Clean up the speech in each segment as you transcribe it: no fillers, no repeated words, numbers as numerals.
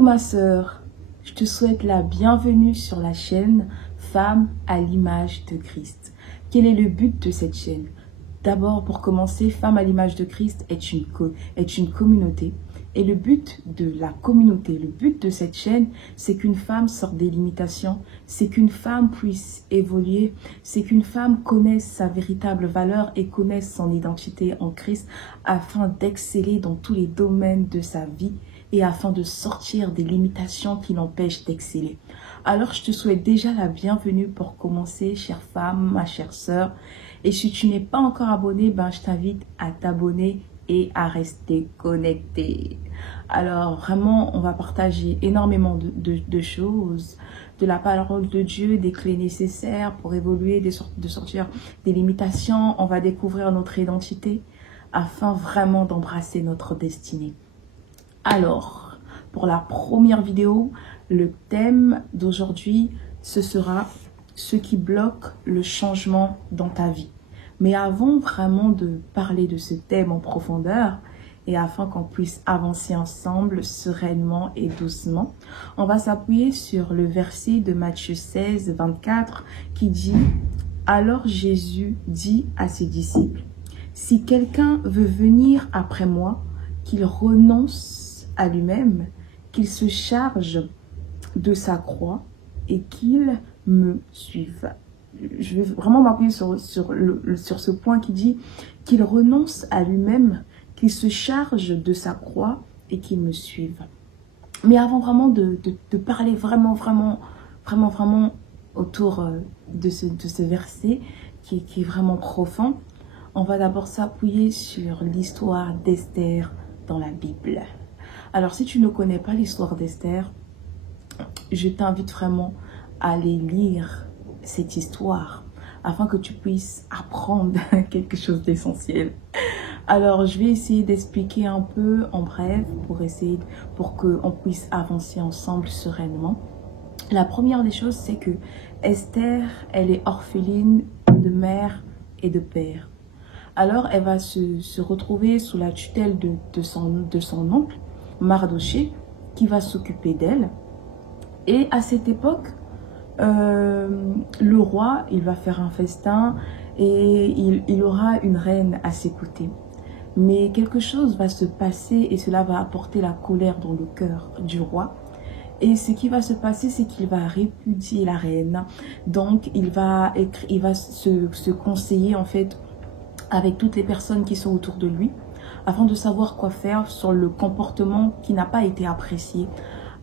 Coucou ma sœur, je te souhaite la bienvenue sur la chaîne Femmes à l'image de Christ. Quel est le but de cette chaîne? D'abord, pour commencer, Femmes à l'image de Christ est une communauté. Et le but de la communauté, le but de cette chaîne, c'est qu'une femme sorte des limitations, c'est qu'une femme puisse évoluer, c'est qu'une femme connaisse sa véritable valeur et connaisse son identité en Christ afin d'exceller dans tous les domaines de sa vie et afin de sortir des limitations qui l'empêchent d'exceller. Alors, je te souhaite déjà la bienvenue pour commencer, chère femme, ma chère sœur. Et si tu n'es pas encore abonné, je t'invite à t'abonner et à rester connecté. Alors vraiment, on va partager énormément de choses, de la parole de Dieu, des clés nécessaires pour évoluer, de sortir des limitations. On va découvrir notre identité afin vraiment d'embrasser notre destinée. Alors, pour la première vidéo, le thème d'aujourd'hui, ce sera ce qui bloque le changement dans ta vie. Mais avant vraiment de parler de ce thème en profondeur, et afin qu'on puisse avancer ensemble sereinement et doucement, on va s'appuyer sur le verset de Matthieu 16, 24 qui dit « Alors Jésus dit à ses disciples, « Si quelqu'un veut venir après moi, qu'il renonce à lui-même, qu'il se charge de sa croix et qu'il me suive. » Je vais vraiment m'appuyer sur ce point qui dit qu'il renonce à lui-même, qu'il se charge de sa croix et qu'il me suive. Mais avant vraiment de parler vraiment autour de ce verset qui est vraiment profond, on va d'abord s'appuyer sur l'histoire d'Esther dans la Bible. Alors si tu ne connais pas l'histoire d'Esther, je t'invite vraiment à aller lire cette histoire afin que tu puisses apprendre quelque chose d'essentiel. Alors je vais essayer d'expliquer un peu en bref pour qu'on puisse avancer ensemble sereinement. La première des choses, c'est que Esther, elle est orpheline de mère et de père. Alors elle va se retrouver sous la tutelle de son oncle Mardoché qui va s'occuper d'elle. Et à cette époque, le roi, il va faire un festin et il aura une reine à ses côtés. Mais quelque chose va se passer et cela va apporter la colère dans le cœur du roi. Et ce qui va se passer, c'est qu'il va répudier la reine. Donc, il va se conseiller en fait avec toutes les personnes qui sont autour de lui afin de savoir quoi faire sur le comportement qui n'a pas été apprécié.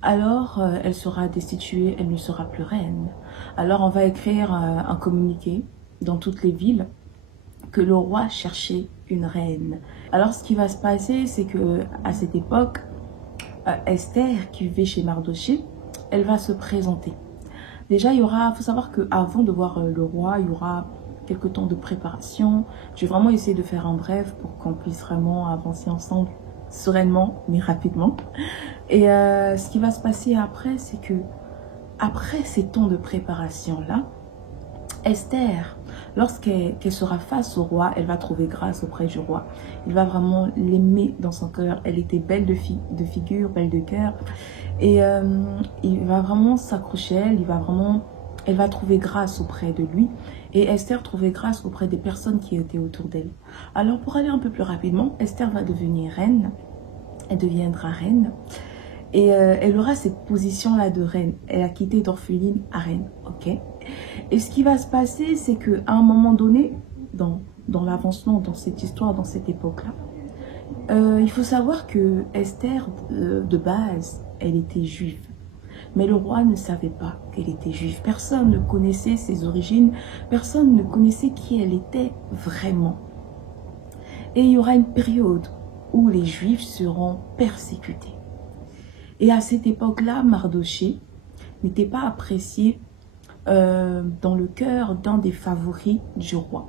Alors, elle sera destituée, elle ne sera plus reine. Alors, on va écrire un communiqué dans toutes les villes que le roi cherchait une reine. Alors, ce qui va se passer, c'est que à cette époque, Esther, qui vivait chez Mardoché, elle va se présenter. Déjà, il faut savoir qu'avant de voir le roi, il y aura quelques temps de préparation. Je vais vraiment essayer de faire un bref pour qu'on puisse vraiment avancer ensemble sereinement, mais rapidement. Et ce qui va se passer après, c'est que après ces temps de préparation-là, Esther, lorsqu'elle sera face au roi, elle va trouver grâce auprès du roi. Il va vraiment l'aimer dans son cœur. Elle était belle de figure, belle de cœur. Et il va vraiment s'accrocher à elle. Elle va trouver grâce auprès de lui. Et Esther trouvait grâce auprès des personnes qui étaient autour d'elle. Alors pour aller un peu plus rapidement, Esther va devenir reine. Elle deviendra reine. Et elle aura cette position-là de reine. Elle a quitté d'orpheline à reine. Ok. Et ce qui va se passer, c'est qu'à un moment donné, dans l'avancement, dans cette histoire, dans cette époque-là, il faut savoir que Esther, de base, elle était juive. Mais le roi ne savait pas qu'elle était juive. Personne ne connaissait ses origines. Personne ne connaissait qui elle était vraiment. Et il y aura une période où les juifs seront persécutés. Et à cette époque-là, Mardoché n'était pas apprécié dans le cœur d'un des favoris du roi.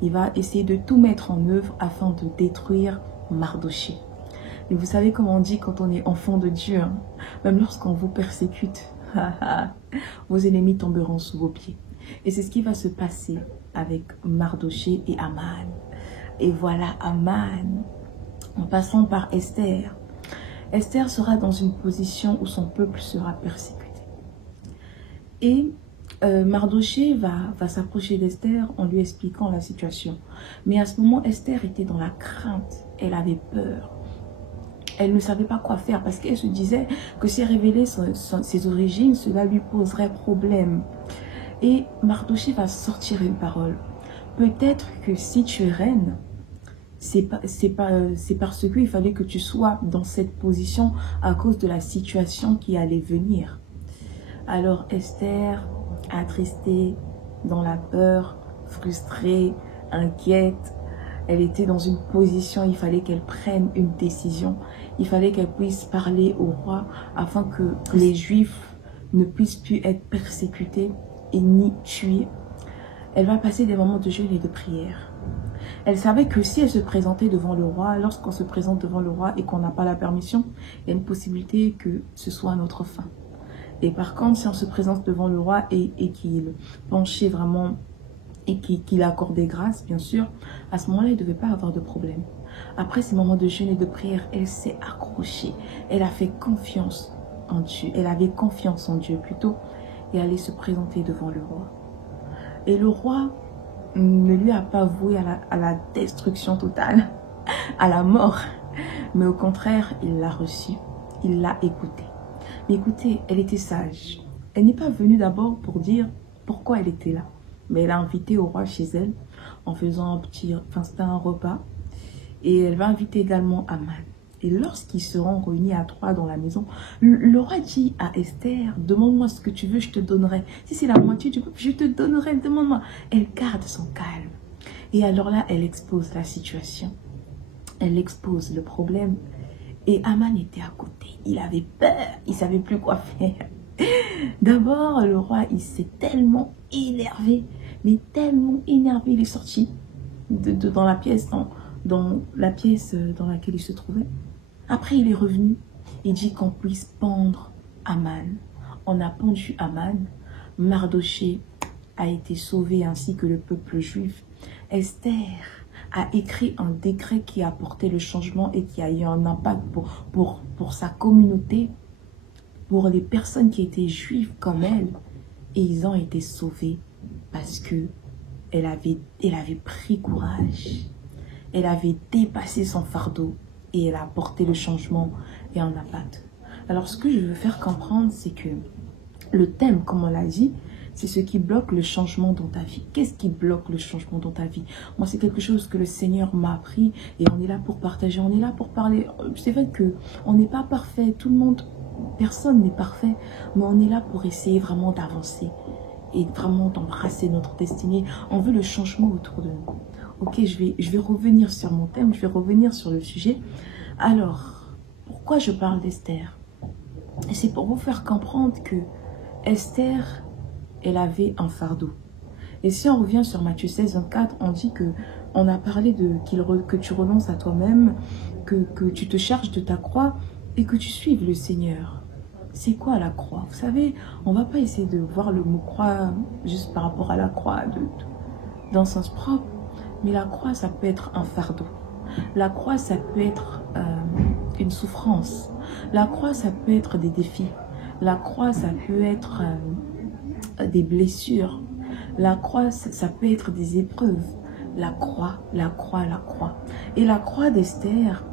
Il va essayer de tout mettre en œuvre afin de détruire Mardoché. Et vous savez comment on dit quand on est enfant de Dieu, hein? Même lorsqu'on vous persécute, vos ennemis tomberont sous vos pieds. Et c'est ce qui va se passer avec Mardoché et Aman. Et voilà Aman, en passant par Esther. Esther sera dans une position où son peuple sera persécuté. Et Mardoché va s'approcher d'Esther en lui expliquant la situation. Mais à ce moment, Esther était dans la crainte. Elle avait peur. Elle ne savait pas quoi faire parce qu'elle se disait que si elle révélait ses origines, cela lui poserait problème. Et Mardoché va sortir une parole. Peut-être que si tu es reine, c'est parce qu'il fallait que tu sois dans cette position à cause de la situation qui allait venir. Alors Esther, attristée, dans la peur, frustrée, inquiète, elle était dans une position, il fallait qu'elle prenne une décision. Il fallait qu'elle puisse parler au roi afin que les Juifs ne puissent plus être persécutés et ni tués. Elle va passer des moments de jeûne et de prière. Elle savait que si elle se présentait devant le roi, lorsqu'on se présente devant le roi et qu'on n'a pas la permission, il y a une possibilité que ce soit notre fin. Et par contre, si on se présente devant le roi et qu'il penchait vraiment et qu'il accordait grâce, bien sûr, à ce moment-là, il ne devait pas avoir de problème. Après ces moments de jeûne et de prière, elle s'est accrochée. Elle a fait confiance en Dieu. Elle avait confiance en Dieu plutôt et allait se présenter devant le roi. Et le roi ne lui a pas voué à la destruction totale, à la mort. Mais au contraire, il l'a reçue. Il l'a écoutée. Mais écoutez, elle était sage. Elle n'est pas venue d'abord pour dire pourquoi elle était là. Mais elle a invité au roi chez elle en faisant c'était un repas. Et elle va inviter également Aman. Et lorsqu'ils seront réunis à trois dans la maison, le roi dit à Esther, demande-moi ce que tu veux, je te donnerai. Si c'est la moitié du peuple, je te donnerai, demande-moi. Elle garde son calme. Et alors là, elle expose la situation. Elle expose le problème. Et Aman était à côté. Il avait peur. Il ne savait plus quoi faire. D'abord, le roi, il s'est tellement énervé. Mais tellement énervé, il est sorti dans la pièce, dans la pièce dans laquelle il se trouvait. Après, il est revenu et dit qu'on puisse pendre Aman. On a pendu Aman. Mardoché a été sauvé ainsi que le peuple juif. Esther a écrit un décret qui a apporté le changement et qui a eu un impact pour sa communauté, pour les personnes qui étaient juives comme elle. Et ils ont été sauvés parce que elle avait pris courage. Elle avait dépassé son fardeau et elle a apporté le changement et un impact. Alors, ce que je veux faire comprendre, c'est que le thème, comme on l'a dit, c'est ce qui bloque le changement dans ta vie. Qu'est-ce qui bloque le changement dans ta vie? Moi, c'est quelque chose que le Seigneur m'a appris et on est là pour partager, on est là pour parler. C'est vrai qu'on n'est pas parfait, tout le monde, personne n'est parfait, mais on est là pour essayer vraiment d'avancer et vraiment d'embrasser notre destinée. On veut le changement autour de nous. Ok, je vais revenir sur mon thème, je vais revenir sur le sujet. Alors, pourquoi je parle d'Esther? C'est pour vous faire comprendre que Esther, elle avait un fardeau. Et si on revient sur Matthieu 16, 24, on dit que on a parlé que tu renonces à toi-même, que tu te charges de ta croix et que tu suives le Seigneur. C'est quoi la croix? Vous savez, on ne va pas essayer de voir le mot croix juste par rapport à la croix dans le sens propre. Mais la croix, ça peut être un fardeau. La croix, ça peut être une souffrance. La croix, ça peut être des défis. La croix, ça peut être des blessures. La croix, ça peut être des épreuves. La croix, la croix, la croix. Et la croix d'Esther,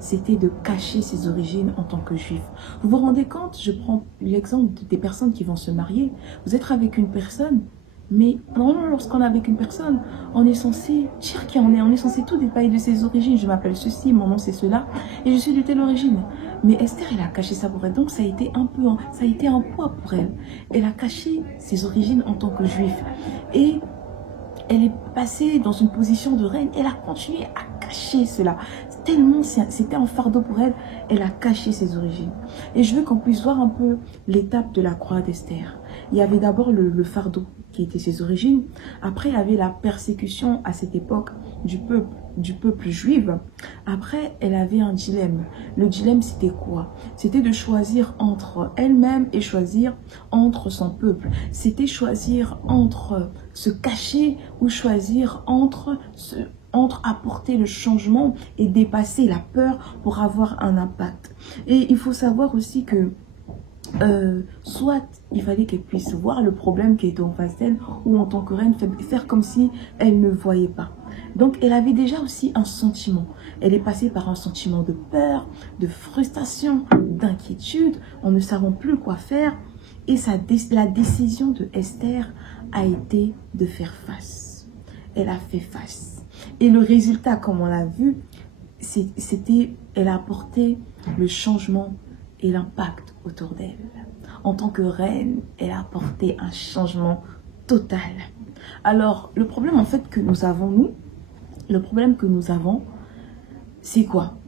c'était de cacher ses origines en tant que juif. Vous vous rendez compte, je prends l'exemple des personnes qui vont se marier. Vous êtes avec une personne, mais normalement, lorsqu'on est avec une personne, on est censé dire qui on est. On est censé tout détailler de ses origines. Je m'appelle ceci, mon nom c'est cela, et je suis de telle origine. Mais Esther, elle a caché ça pour elle. Donc ça a été un poids pour elle. Elle a caché ses origines en tant que juif. Et elle est passée dans une position de reine. Elle a continué à cacher cela. Tellement c'était un fardeau pour elle, elle a caché ses origines. Et je veux qu'on puisse voir un peu l'étape de la croix d'Esther. Il y avait d'abord le fardeau qui était ses origines. Après, il y avait la persécution à cette époque du peuple juif. Après, elle avait un dilemme. Le dilemme, c'était quoi? C'était de choisir entre elle-même et choisir entre son peuple. C'était choisir entre se cacher ou choisir entre entre apporter le changement et dépasser la peur pour avoir un impact. Et il faut savoir aussi que soit il fallait qu'elle puisse voir le problème qui était en face d'elle, ou en tant que reine, faire comme si elle ne voyait pas. Donc elle avait déjà aussi un sentiment. Elle est passée par un sentiment de peur, de frustration, d'inquiétude, en ne savant plus quoi faire. Et la décision de Esther a été de faire face. Elle a fait face. Et le résultat, comme on l'a vu, elle a apporté le changement et l'impact autour d'elle. En tant que reine, elle a apporté un changement total. Alors, le problème en fait que nous avons, c'est quoi?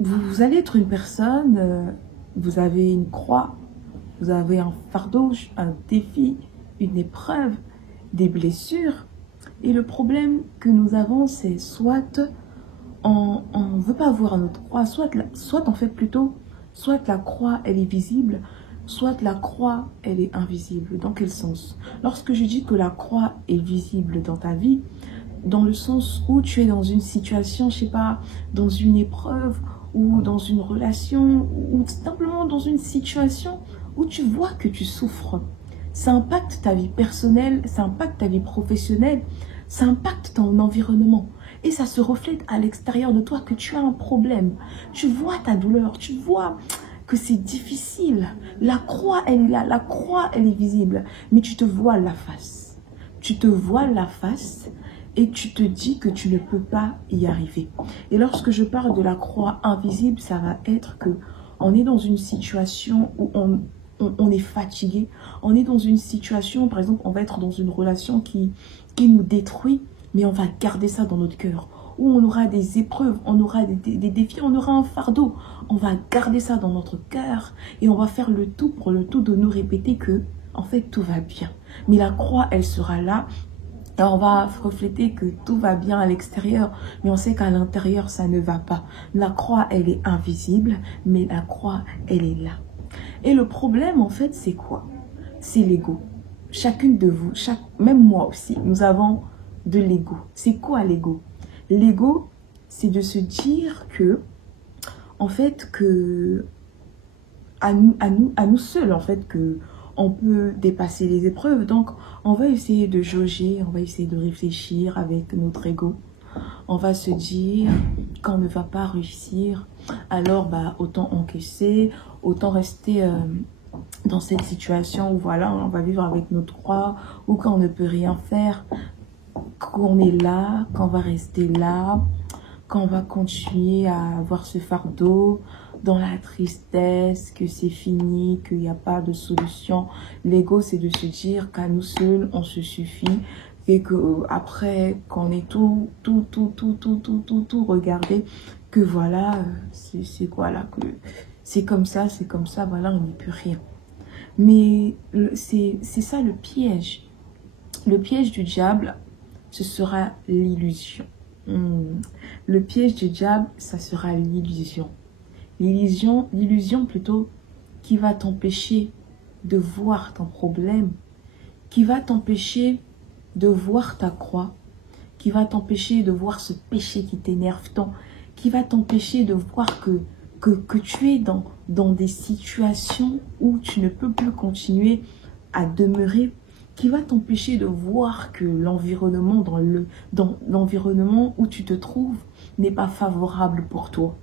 Vous allez être une personne, vous avez une croix, vous avez un fardeau, un défi, une épreuve, des blessures. Et le problème que nous avons, c'est soit on ne veut pas voir notre croix, soit en fait plutôt, soit la croix elle est visible, soit la croix elle est invisible. Dans quel sens? Lorsque je dis que la croix est visible dans ta vie, dans le sens où tu es dans une situation, je sais pas, dans une épreuve ou dans une relation ou simplement dans une situation où tu vois que tu souffres. Ça impacte ta vie personnelle, ça impacte ta vie professionnelle, ça impacte ton environnement. Et ça se reflète à l'extérieur de toi que tu as un problème. Tu vois ta douleur, tu vois que c'est difficile. La croix, elle est là, la croix, elle est visible. Mais tu te vois la face. Tu te vois la face et tu te dis que tu ne peux pas y arriver. Et lorsque je parle de la croix invisible, ça va être que on est dans une situation où on est fatigué. On est dans une situation, par exemple, on va être dans une relation qui nous détruit, mais on va garder ça dans notre cœur. Où on aura des épreuves, on aura des défis, on aura un fardeau. On va garder ça dans notre cœur et on va faire le tout pour le tout de nous répéter que, en fait, tout va bien. Mais la croix, elle sera là. Et on va refléter que tout va bien à l'extérieur, mais on sait qu'à l'intérieur, ça ne va pas. La croix, elle est invisible, mais la croix, elle est là. Et le problème, en fait, c'est quoi? C'est l'ego. Chacune de vous, même moi aussi, nous avons de l'ego. C'est quoi l'ego? L'ego, c'est de se dire que, en fait, que à nous seuls, en fait, que on peut dépasser les épreuves. Donc, on va essayer de jauger, on va essayer de réfléchir avec notre ego. On va se dire qu'on ne va pas réussir, alors bah, autant encaisser, autant rester dans cette situation où voilà, on va vivre avec notre croix, ou quand on ne peut rien faire, qu'on est là, qu'on va rester là, qu'on va continuer à avoir ce fardeau, dans la tristesse, que c'est fini, qu'il n'y a pas de solution. L'ego, c'est de se dire qu'à nous seuls, on se suffit, et que après qu'on ait tout regardé, que voilà, c'est quoi là, que c'est comme ça, voilà, on n'y peut rien. Mais c'est ça le piège. Le piège du diable, ce sera l'illusion. Le piège du diable, ça sera l'illusion. L'illusion plutôt qui va t'empêcher de voir ton problème, qui va t'empêcher de voir ta croix, qui va t'empêcher de voir ce péché qui t'énerve tant, qui va t'empêcher de voir que tu es dans des situations où tu ne peux plus continuer à demeurer, qui va t'empêcher de voir que l'environnement dans l'environnement où tu te trouves n'est pas favorable pour toi.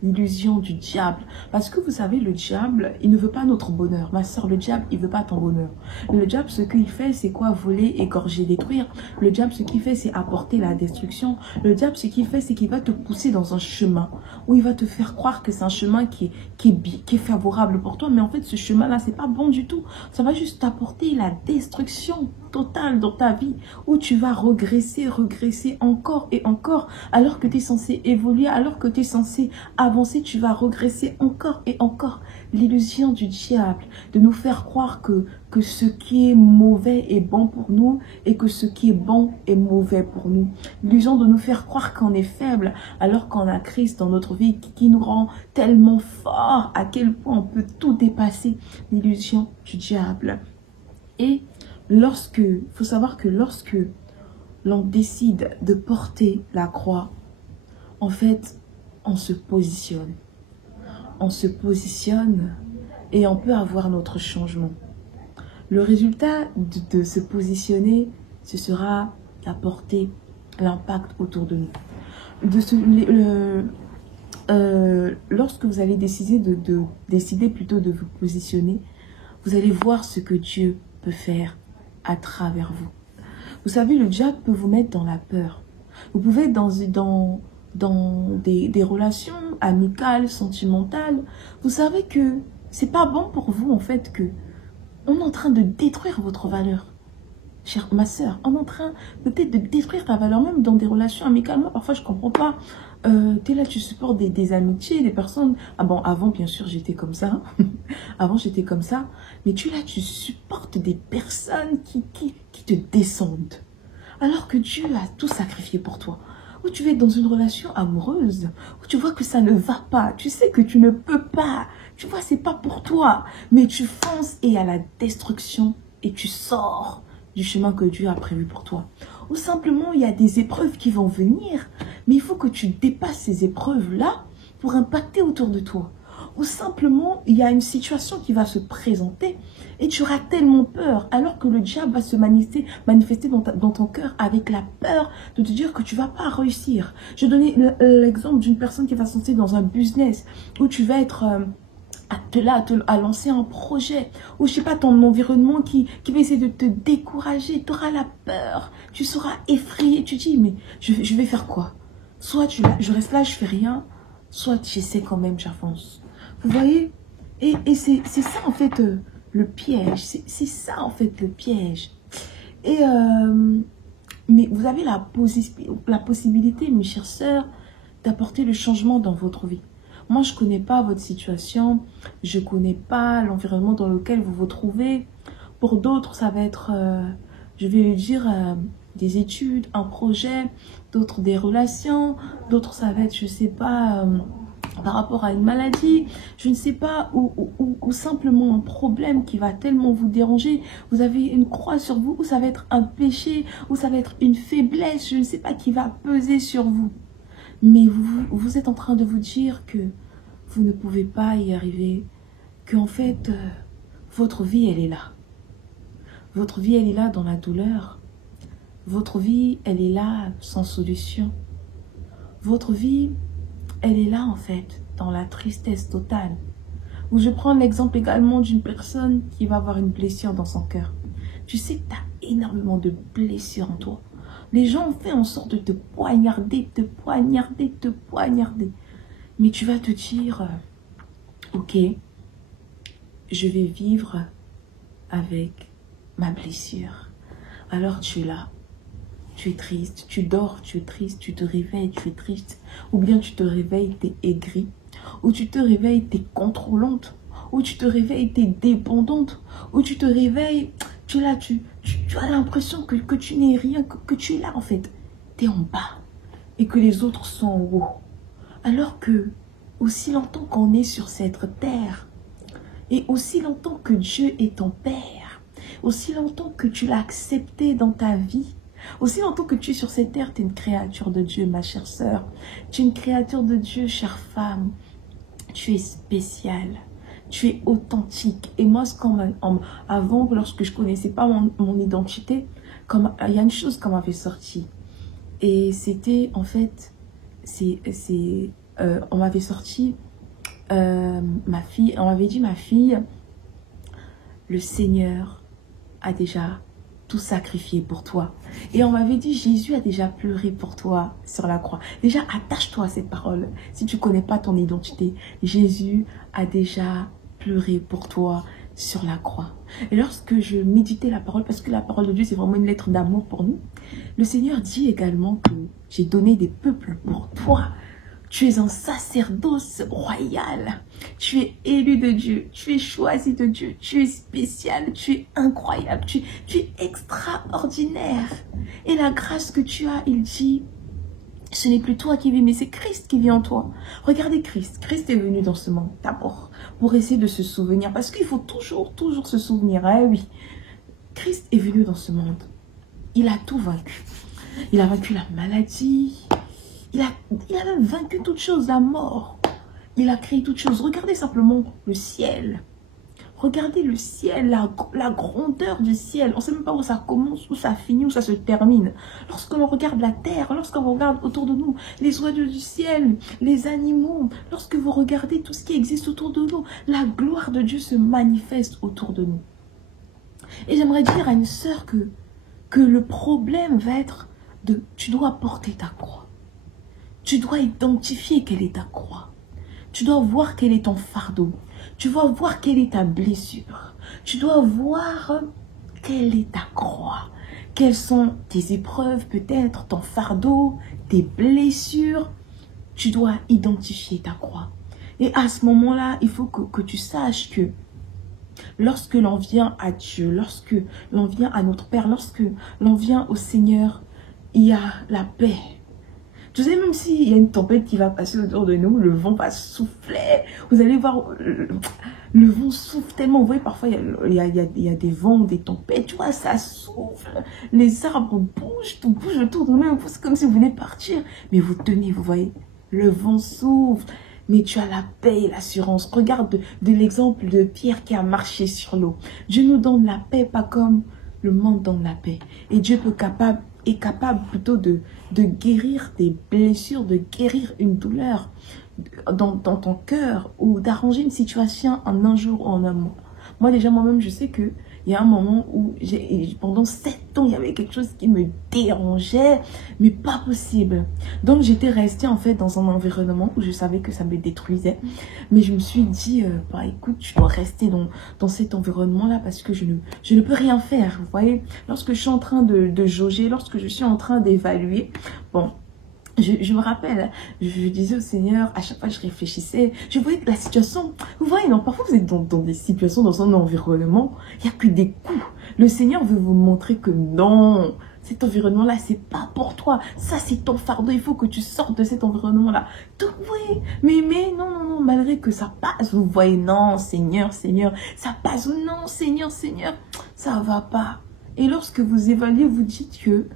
L'illusion du diable. Parce que vous savez, le diable, il ne veut pas notre bonheur. Ma soeur, le diable, il ne veut pas ton bonheur. Le diable, ce qu'il fait, c'est quoi? Voler, égorger, détruire. Le diable, ce qu'il fait, c'est apporter la destruction. Le diable, ce qu'il fait, c'est qu'il va te pousser dans un chemin où il va te faire croire que c'est un chemin qui est favorable pour toi. Mais en fait, ce chemin-là, c'est pas bon du tout. Ça va juste t'apporter la destruction totale dans ta vie, où tu vas regresser encore et encore, alors que tu es censé évoluer, alors que tu es censé avancer, tu vas regresser encore et encore. L'illusion du diable, de nous faire croire que ce qui est mauvais est bon pour nous et que ce qui est bon est mauvais pour nous. L'illusion de nous faire croire qu'on est faible alors qu'on a Christ dans notre vie qui nous rend tellement fort à quel point on peut tout dépasser. L'illusion du diable. Et faut savoir que lorsque l'on décide de porter la croix, en fait, on se positionne. On se positionne et on peut avoir notre changement. Le résultat de se positionner, ce sera d'apporter l'impact autour de nous. Lorsque vous allez décider de vous positionner, vous allez voir ce que Dieu peut faire à travers vous. Vous savez, le diable peut vous mettre dans la peur. Vous pouvez être dans des relations amicales, sentimentales. Vous savez que c'est pas bon pour vous, en fait, que on est en train de détruire votre valeur. Chère ma soeur, on est en train peut-être de détruire ta valeur, même dans des relations amicales. Moi, parfois, je comprends pas. Tu es là, tu supportes des amitiés, des personnes... Ah bon, avant, bien sûr, j'étais comme ça. Avant, j'étais comme ça. Mais tu es là, tu supportes des personnes qui te descendent. Alors que Dieu a tout sacrifié pour toi. Ou tu es dans une relation amoureuse, où tu vois que ça ne va pas. Tu sais que tu ne peux pas. Tu vois, c'est pas pour toi. Mais tu fonces et à la destruction et tu sors du chemin que Dieu a prévu pour toi. Ou simplement, il y a des épreuves qui vont venir, mais il faut que tu dépasses ces épreuves-là pour impacter autour de toi. Ou simplement, il y a une situation qui va se présenter et tu auras tellement peur, alors que le diable va se manifester dans ton cœur avec la peur de te dire que tu ne vas pas réussir. Je donnais l'exemple d'une personne qui va se lancer dans un business où tu vas être... à lancer un projet, ou je sais pas, ton environnement qui va essayer de te décourager, tu auras la peur, tu seras effrayé, tu dis mais je vais faire quoi? Soit je reste là, je fais rien, soit j'essaie quand même, j'avance. Vous voyez? Et c'est ça en fait le piège, c'est ça en fait le piège. Et mais vous avez la possibilité, mes chères sœurs, d'apporter le changement dans votre vie. Moi, je ne connais pas votre situation, je ne connais pas l'environnement dans lequel vous vous trouvez. Pour d'autres, ça va être, je vais le dire, des études, un projet, d'autres des relations, d'autres ça va être, je ne sais pas, par rapport à une maladie, je ne sais pas, ou simplement un problème qui va tellement vous déranger. Vous avez une croix sur vous, ou ça va être un péché, ou ça va être une faiblesse, je ne sais pas, qui va peser sur vous. Mais vous êtes en train de vous dire que vous ne pouvez pas y arriver, qu'en fait, votre vie, elle est là. Votre vie, elle est là dans la douleur. Votre vie, elle est là sans solution. Votre vie, elle est là, en fait, dans la tristesse totale. Ou je prends l'exemple également d'une personne qui va avoir une blessure dans son cœur. Tu sais que tu as énormément de blessures en toi. Les gens ont fait en sorte de te poignarder, te poignarder, te poignarder. Mais tu vas te dire, ok, je vais vivre avec ma blessure. Alors tu es là, tu es triste, tu dors, tu es triste, tu te réveilles, tu es triste. Ou bien tu te réveilles, tu es aigrie. Ou tu te réveilles, tu es contrôlante. Ou tu te réveilles, tu es dépendante. Ou tu te réveilles, tu es là, tu as l'impression que tu n'es rien, que tu es là en fait. Tu es en bas et que les autres sont en haut. Alors que, aussi longtemps qu'on est sur cette terre, et aussi longtemps que Dieu est ton Père, aussi longtemps que tu l'as accepté dans ta vie, aussi longtemps que tu es sur cette terre, tu es une créature de Dieu, ma chère sœur. Tu es une créature de Dieu, chère femme. Tu es spéciale. Tu es authentique. Et moi, avant, lorsque je ne connaissais pas mon identité, il y a une chose qu'on m'avait sortie. Et c'était, en fait, on m'avait sorti, ma fille, on m'avait dit, ma fille, le Seigneur a déjà tout sacrifié pour toi. Et on m'avait dit, Jésus a déjà pleuré pour toi sur la croix. Déjà, attache-toi à cette parole. Si tu ne connais pas ton identité, Jésus a déjà pleuré pour toi sur la croix. Et lorsque je méditais la parole, parce que la parole de Dieu, c'est vraiment une lettre d'amour pour nous, le Seigneur dit également que j'ai donné des peuples pour toi. Tu es un sacerdoce royal. Tu es élu de Dieu. Tu es choisi de Dieu. Tu es spécial. Tu es incroyable. Tu es extraordinaire. Et la grâce que tu as, il dit, ce n'est plus toi qui vis, mais c'est Christ qui vit en toi. Regardez Christ. Christ est venu dans ce monde d'abord pour essayer de se souvenir. Parce qu'il faut toujours se souvenir. Ah oui. Christ est venu dans ce monde. Il a tout vaincu. Il a vaincu la maladie. Il a même vaincu toutes choses, la mort. Il a créé toutes choses. Regardez simplement le ciel. Regardez le ciel, la grandeur du ciel. On ne sait même pas où ça commence, où ça finit, où ça se termine. Lorsque l'on regarde la terre, lorsqu'on regarde autour de nous, les oiseaux du ciel, les animaux, lorsque vous regardez tout ce qui existe autour de nous, la gloire de Dieu se manifeste autour de nous. Et j'aimerais dire à une sœur que le problème va être de, tu dois porter ta croix. Tu dois identifier quelle est ta croix. Tu dois voir quel est ton fardeau. Tu dois voir quelle est ta blessure. Tu dois voir quelle est ta croix. Quelles sont tes épreuves, peut-être, ton fardeau, tes blessures. Tu dois identifier ta croix. Et à ce moment-là, il faut que tu saches que lorsque l'on vient à Dieu, lorsque l'on vient à notre Père, lorsque l'on vient au Seigneur, il y a la paix. Tu sais, même s'il y a une tempête qui va passer autour de nous, le vent va souffler. Vous allez voir, le vent souffle tellement. Vous voyez, parfois, il y a des vents, des tempêtes. Tu vois, ça souffle. Les arbres bougent, tout bouge autour de nous. C'est comme si vous venez de partir. Mais vous tenez, vous voyez, le vent souffle. Mais tu as la paix et l'assurance. Regarde de l'exemple de Pierre qui a marché sur l'eau. Dieu nous donne la paix, pas comme le monde donne la paix. Et Dieu est capable plutôt de guérir des blessures, de guérir une douleur dans ton cœur ou d'arranger une situation en un jour ou en un mois. Moi déjà, moi-même, je sais que il y a un moment où, pendant 7 ans, il y avait quelque chose qui me dérangeait, mais pas possible. Donc, j'étais restée en fait dans un environnement où je savais que ça me détruisait. Mais je me suis dit, bah, écoute, je dois rester dans cet environnement-là parce que je ne peux rien faire. Vous voyez, lorsque je suis en train de jauger, lorsque je suis en train d'évaluer, bon, je me rappelle, je disais au Seigneur, à chaque fois que je réfléchissais, je voyais que la situation, vous voyez, non, parfois vous êtes dans des situations, dans un environnement, il n'y a que des coups. Le Seigneur veut vous montrer que non, cet environnement-là, c'est pas pour toi. Ça, c'est ton fardeau, il faut que tu sortes de cet environnement-là. Donc oui, mais non, malgré que ça passe, vous voyez, non, Seigneur, ça passe, non, Seigneur, ça va pas. Et lorsque vous évaluez, vous dites que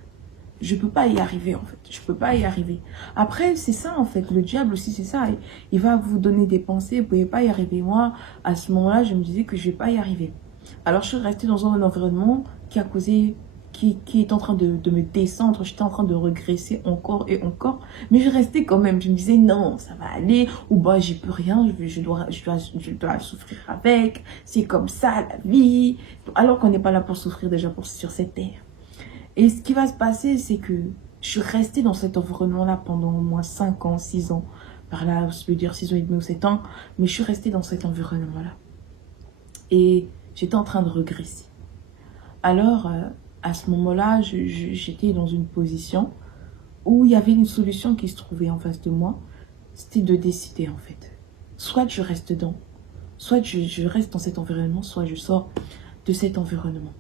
je peux pas y arriver en fait, je peux pas y arriver. Après c'est ça en fait, le diable aussi c'est ça, il va vous donner des pensées, vous pouvez pas y arriver. Moi à ce moment-là je me disais que je vais pas y arriver. Alors je suis restée dans un environnement qui a causé, qui est en train de me descendre, j'étais en train de regresser encore et encore, mais je restais quand même, je me disais non ça va aller, ou bah j'y peux rien, je dois souffrir avec, c'est comme ça la vie, alors qu'on n'est pas là pour souffrir déjà sur cette terre. Et ce qui va se passer, c'est que je suis restée dans cet environnement-là pendant au moins 5 ans, 6 ans. Par là, je peux dire 6 ans et demi ou 7 ans. Mais je suis restée dans cet environnement-là. Et j'étais en train de regresser. Alors, à ce moment-là, j'étais dans une position où il y avait une solution qui se trouvait en face de moi. C'était de décider, en fait. Soit je reste dedans, soit je reste dans cet environnement, soit je sors de cet environnement.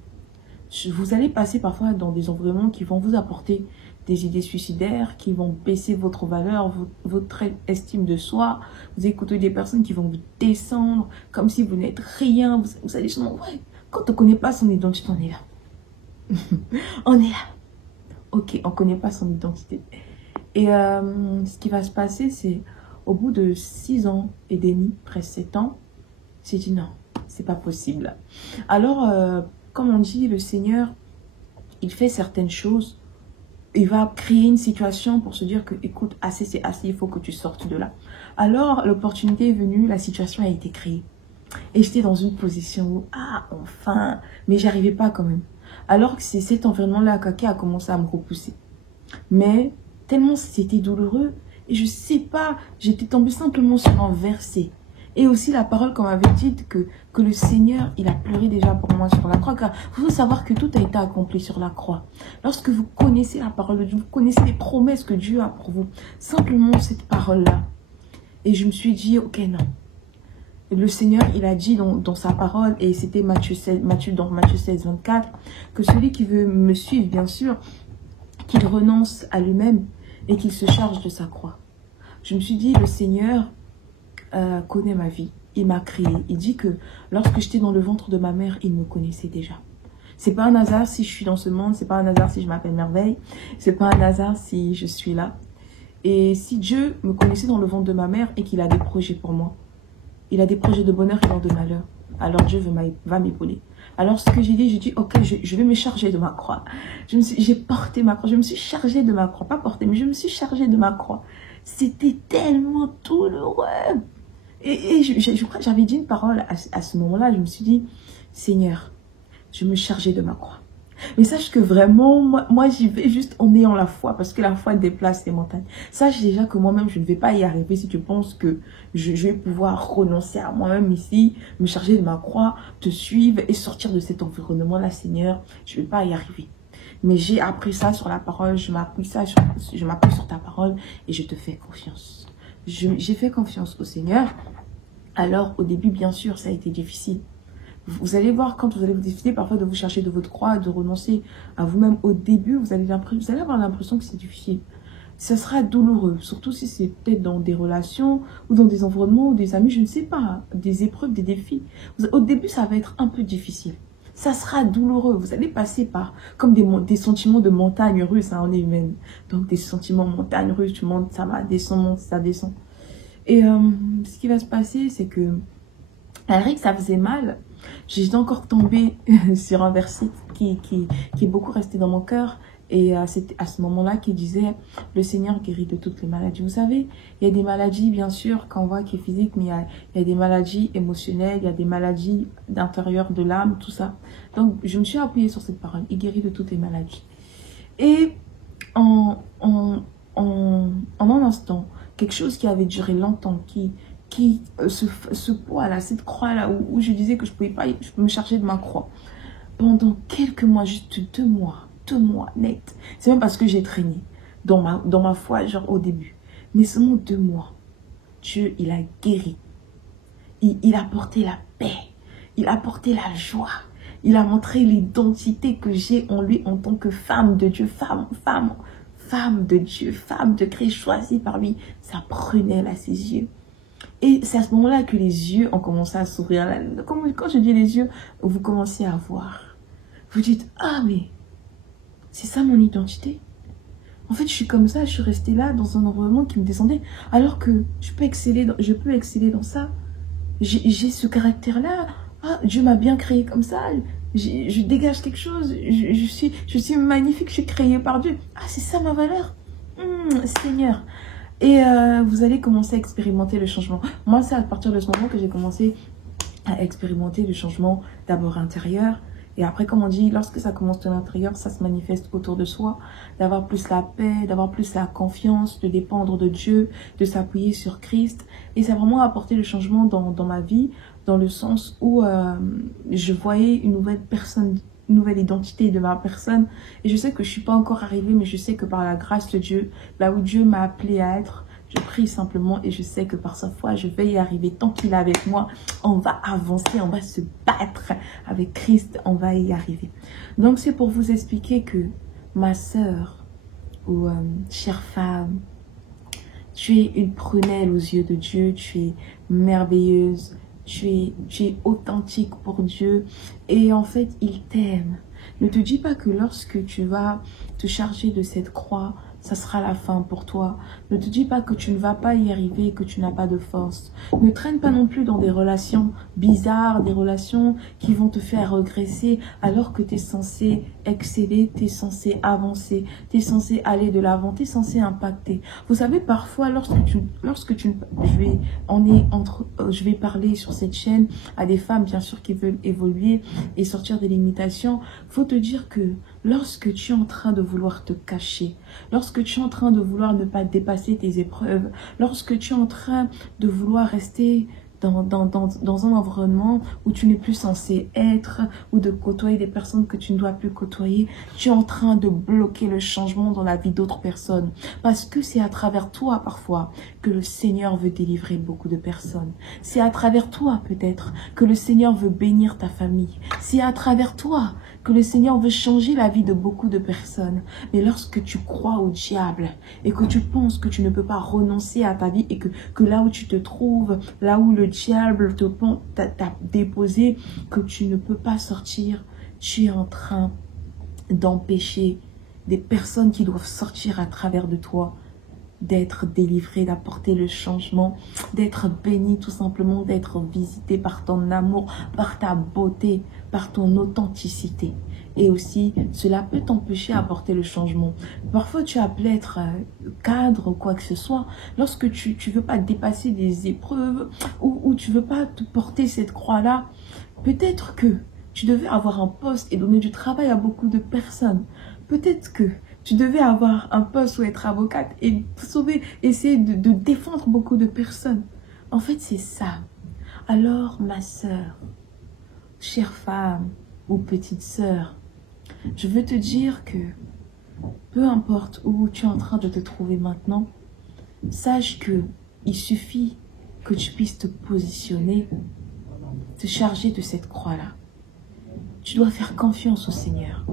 Vous allez passer parfois dans des environnements qui vont vous apporter des idées suicidaires, qui vont baisser votre valeur, votre estime de soi. Vous écoutez des personnes qui vont vous descendre comme si vous n'êtes rien. Vous allez seulement, ouais, quand on ne connaît pas son identité, on est là. On est là. Ok, on ne connaît pas son identité. Et ce qui va se passer, c'est au bout de 6 ans et demi, presque 7 ans, j'ai dit non, c'est pas possible. Alors, comme on dit, le Seigneur, il fait certaines choses. Il va créer une situation pour se dire que, écoute, assez c'est assez, il faut que tu sortes de là. Alors, l'opportunité est venue, la situation a été créée. Et j'étais dans une position où, ah, enfin, mais j'arrivais pas quand même. Alors que c'est cet environnement-là qui a commencé à me repousser. Mais, tellement c'était douloureux, et je sais pas, j'étais tombée simplement sur un verset. Et aussi la parole qu'on m'avait dit que le Seigneur, il a pleuré déjà pour moi sur la croix. Car il faut savoir que tout a été accompli sur la croix. Lorsque vous connaissez la parole de Dieu, vous connaissez les promesses que Dieu a pour vous. Simplement cette parole-là. Et je me suis dit, ok, non. Le Seigneur, il a dit dans sa parole, et c'était Matthieu 16, 24, que celui qui veut me suivre, bien sûr, qu'il renonce à lui-même et qu'il se charge de sa croix. Je me suis dit, le Seigneur connaît ma vie, il m'a créé. Il dit que lorsque j'étais dans le ventre de ma mère, il me connaissait déjà. C'est pas un hasard si je suis dans ce monde, c'est pas un hasard si je m'appelle Merveille, c'est pas un hasard si je suis là. Et si Dieu me connaissait dans le ventre de ma mère et qu'il a des projets pour moi, il a des projets de bonheur et non de malheur, alors Dieu va m'épauler. Alors ce que j'ai dit, ok, je vais me charger de ma croix. J'ai porté ma croix, je me suis chargée de ma croix, pas portée, mais je me suis chargée de ma croix. C'était tellement douloureux. Et je crois que j'avais dit une parole à ce moment-là, je me suis dit, Seigneur, je me chargeais de ma croix. Mais sache que vraiment, moi j'y vais juste en ayant la foi, parce que la foi déplace les montagnes. Sache déjà que moi-même, je ne vais pas y arriver si tu penses que je vais pouvoir renoncer à moi-même ici, me charger de ma croix, te suivre et sortir de cet environnement-là, Seigneur. Je ne vais pas y arriver. Mais j'ai appris ça sur la parole, je m'appuie sur ta parole et je te fais confiance. J'ai fait confiance au Seigneur. Alors, au début, bien sûr, ça a été difficile. Vous allez voir, quand vous allez vous décider parfois de vous chercher de votre croix, de renoncer à vous-même au début, vous allez avoir l'impression que c'est difficile. Ça sera douloureux, surtout si c'est peut-être dans des relations ou dans des environnements ou des amis, je ne sais pas, des épreuves, des défis. Au début, ça va être un peu difficile. Ça sera douloureux. Vous allez passer par comme des sentiments de montagne russe, hein, on est humaine. Donc des sentiments montagne russe, tu montes, ça va, descend, monte, ça descend. Et ce qui va se passer, c'est que malgré que ça faisait mal, j'étais encore tombée sur un verset qui est beaucoup resté dans mon cœur. Et c'est à ce moment-là qu'il disait, le Seigneur guérit de toutes les maladies. Vous savez, il y a des maladies, bien sûr, qu'on voit qui est physique, mais il y a des maladies émotionnelles, il y a des maladies d'intérieur de l'âme, tout ça. Donc, je me suis appuyée sur cette parole, il guérit de toutes les maladies. Et en un instant, quelque chose qui avait duré longtemps, ce poids-là, cette croix-là, où je disais que je ne pouvais pas me charger de ma croix, pendant quelques mois, juste 2 mois net. C'est même parce que j'ai traîné dans ma foi, genre au début. Mais seulement 2 mois. Dieu, il a guéri. Il a apporté la paix. Il a apporté la joie. Il a montré l'identité que j'ai en lui en tant que femme de Dieu. Femme de Dieu. Femme de Christ choisie par lui. Ça prenait à ses yeux. Et c'est à ce moment-là que les yeux ont commencé à s'ouvrir. Quand je dis les yeux, vous commencez à voir. Vous dites, ah mais c'est ça mon identité. En fait, je suis comme ça, je suis restée là dans un environnement qui me descendait. Alors que je peux exceller dans ça. J'ai ce caractère-là. Ah, Dieu m'a bien créé comme ça. Je dégage quelque chose. Je suis magnifique, je suis créée par Dieu. Ah, c'est ça ma valeur. Seigneur. Et vous allez commencer à expérimenter le changement. Moi, c'est à partir de ce moment que j'ai commencé à expérimenter le changement d'abord intérieur. Et après, comme on dit, lorsque ça commence de l'intérieur, ça se manifeste autour de soi, d'avoir plus la paix, d'avoir plus la confiance, de dépendre de Dieu, de s'appuyer sur Christ. Et ça a vraiment apporté le changement dans ma vie, dans le sens où je voyais une nouvelle personne, une nouvelle identité de ma personne. Et je sais que je ne suis pas encore arrivée, mais je sais que par la grâce de Dieu, là où Dieu m'a appelée à être, je prie simplement et je sais que par sa foi, je vais y arriver. Tant qu'il est avec moi, on va avancer, on va se battre avec Christ, on va y arriver. Donc c'est pour vous expliquer que ma sœur ou chère femme, tu es une prunelle aux yeux de Dieu, tu es merveilleuse, tu es authentique pour Dieu et en fait, il t'aime. Ne te dis pas que lorsque tu vas te charger de cette croix, ça sera la fin pour toi. Ne te dis pas que tu ne vas pas y arriver, que tu n'as pas de force. Ne traîne pas non plus dans des relations bizarres, des relations qui vont te faire regresser alors que tu es censé exceller, tu es censé avancer, tu es censé aller de l'avant, tu es censé impacter. Vous savez, parfois, je vais parler sur cette chaîne à des femmes, bien sûr, qui veulent évoluer et sortir des limitations. Faut te dire que lorsque tu es en train de vouloir te cacher, lorsque tu es en train de vouloir ne pas dépasser tes épreuves, lorsque tu es en train de vouloir rester dans un environnement où tu n'es plus censé être, ou de côtoyer des personnes que tu ne dois plus côtoyer, tu es en train de bloquer le changement dans la vie d'autres personnes. Parce que c'est à travers toi, parfois, que le Seigneur veut délivrer beaucoup de personnes. C'est à travers toi, peut-être, que le Seigneur veut bénir ta famille. C'est à travers toi que le Seigneur veut changer la vie de beaucoup de personnes. Mais lorsque tu crois au diable et que tu penses que tu ne peux pas renoncer à ta vie et que là où tu te trouves, là où le diable t'a déposé, que tu ne peux pas sortir, tu es en train d'empêcher des personnes qui doivent sortir à travers de toi, d'être délivrées, d'apporter le changement, d'être bénies tout simplement, d'être visitées par ton amour, par ta beauté, par ton authenticité. Et aussi, cela peut t'empêcher d'apporter le changement. Parfois, tu as appelé être cadre ou quoi que ce soit. Lorsque tu ne veux pas dépasser des épreuves ou tu ne veux pas te porter cette croix-là, peut-être que tu devais avoir un poste et donner du travail à beaucoup de personnes. Peut-être que tu devais avoir un poste ou être avocate et sauver, essayer de défendre beaucoup de personnes. En fait, c'est ça. Alors, ma sœur, chère femme ou petite sœur, je veux te dire que peu importe où tu es en train de te trouver maintenant, sache que il suffit que tu puisses te positionner, te charger de cette croix-là. Tu dois faire confiance au Seigneur.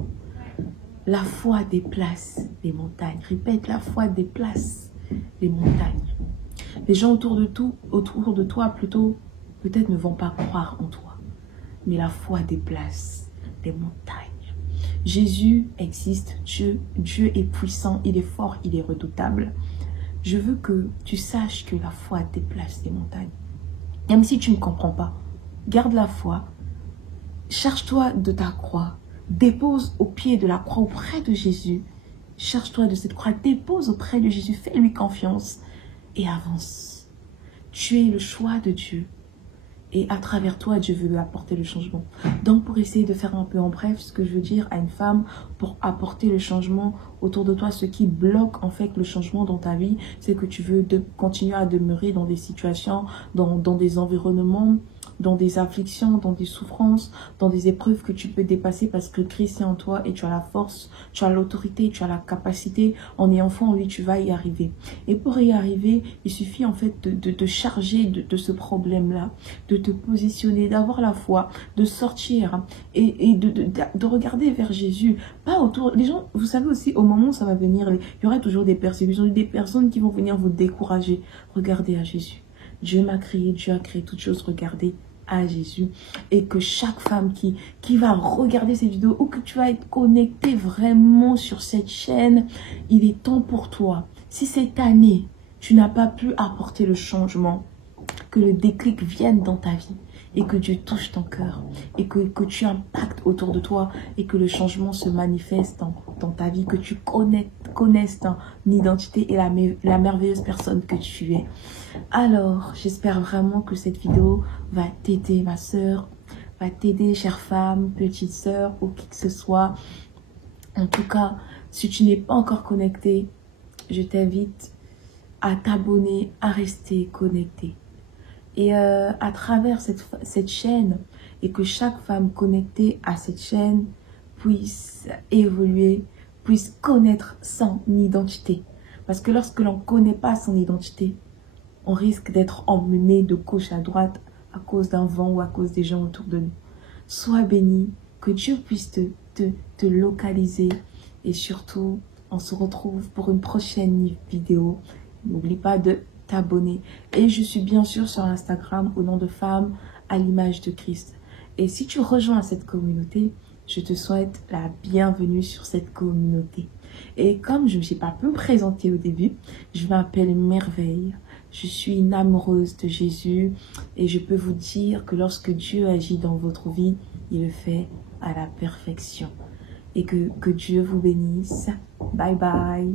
La foi déplace les montagnes. Répète, la foi déplace les montagnes. Les gens autour de toi, plutôt, peut-être ne vont pas croire en toi. Mais la foi déplace les montagnes. Jésus existe, Dieu est puissant, il est fort, il est redoutable. Je veux que tu saches que la foi déplace les montagnes. Même si tu ne comprends pas, garde la foi. Charge-toi de ta croix. Dépose au pied de la croix auprès de Jésus. Charge-toi de cette croix. Dépose auprès de Jésus. Fais-lui confiance et avance. Tu es le choix de Dieu. Et à travers toi, Dieu veut apporter le changement. Donc, pour essayer de faire un peu en bref, ce que je veux dire à une femme, pour apporter le changement autour de toi, ce qui bloque en fait le changement dans ta vie, c'est que tu veux continuer à demeurer dans des situations, dans des environnements, dans des afflictions, dans des souffrances, dans des épreuves que tu peux dépasser parce que Christ est en toi et tu as la force, tu as l'autorité, tu as la capacité. En ayant foi en lui, tu vas y arriver. Et pour y arriver, il suffit en fait de te charger de ce problème-là, de te positionner, d'avoir la foi, de sortir et de regarder vers Jésus. Pas autour, les gens, vous savez aussi, au moment où ça va venir, il y aura toujours des persécutions, des personnes qui vont venir vous décourager. Regardez à Jésus. Dieu m'a créé, Dieu a créé toutes choses, regardez à Jésus. Et que chaque femme qui va regarder ces vidéos ou que tu vas être connecté vraiment sur cette chaîne, il est temps pour toi. Si cette année, tu n'as pas pu apporter le changement, que le déclic vienne dans ta vie et que Dieu touche ton cœur et que tu impactes autour de toi et que le changement se manifeste dans ta vie, que tu connaisses ton identité et la merveilleuse personne que tu es. Alors, j'espère vraiment que cette vidéo va t'aider, ma soeur, va t'aider, chère femme, petite soeur ou qui que ce soit. En tout cas, si tu n'es pas encore connecté, je t'invite à t'abonner, à rester connecté. Et à travers cette chaîne, et que chaque femme connectée à cette chaîne puisse évoluer, puisse connaître son identité. Parce que lorsque l'on ne connaît pas son identité, on risque d'être emmené de gauche à droite à cause d'un vent ou à cause des gens autour de nous. Sois béni, que Dieu puisse te localiser. Et surtout, on se retrouve pour une prochaine vidéo. N'oublie pas de t'abonner. Et je suis bien sûr sur Instagram au nom de Femme à l'image de Christ. Et si tu rejoins cette communauté, je te souhaite la bienvenue sur cette communauté. Et comme je ne me suis pas pu me présenter au début, je m'appelle Merveille. Je suis une amoureuse de Jésus et je peux vous dire que lorsque Dieu agit dans votre vie, il le fait à la perfection. Et que Dieu vous bénisse. Bye bye.